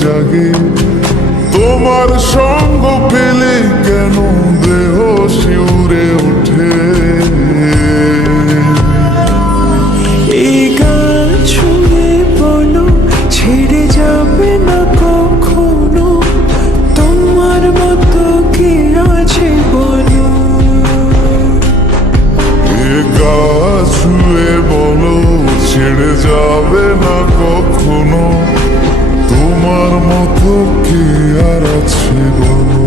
জাগে। তোমার সঙ্গ পেলে কেন দেহ শিউরে ওঠে। এই গান শুনে বলো ছেড়ে যাবে না কখনো, তোমার মতো কে আছে বলো। এ গা ছুঁয়ে বলো ছেড়ে যাবে না কখনো, তোমার মতো কে আর আছে বলো।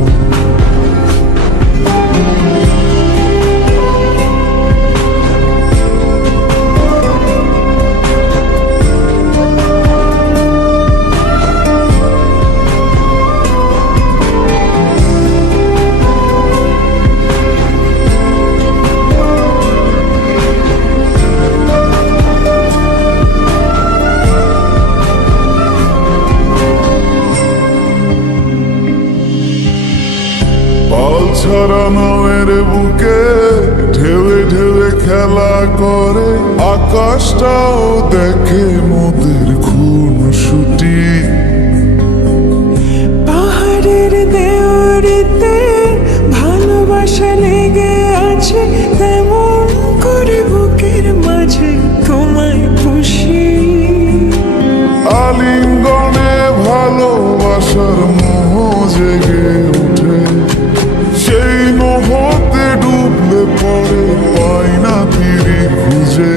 পাল ছাড়া নামের বুকে ঢেউে ঢেউে খেলা করে, আকাশটাও দেখে মোদের খুনসুটি। পাহাড়ের দেওয়ারিতে ভালোবাসা লেগে আছে, তেমন করে বুকের মাঝে তোমায় খুশি। আলিঙ্গনে ভালোবাসার মোহ জেগে ওঠে, সেই মোহতে ডুবলে পরে পাই না তীরে খুঁজে।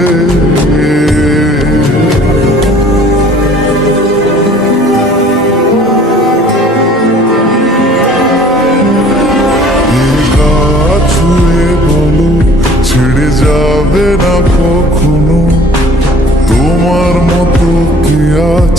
ছুঁয়ে বলো ছেড়ে যাবে না কখনো, তোমার মতো কে আছে।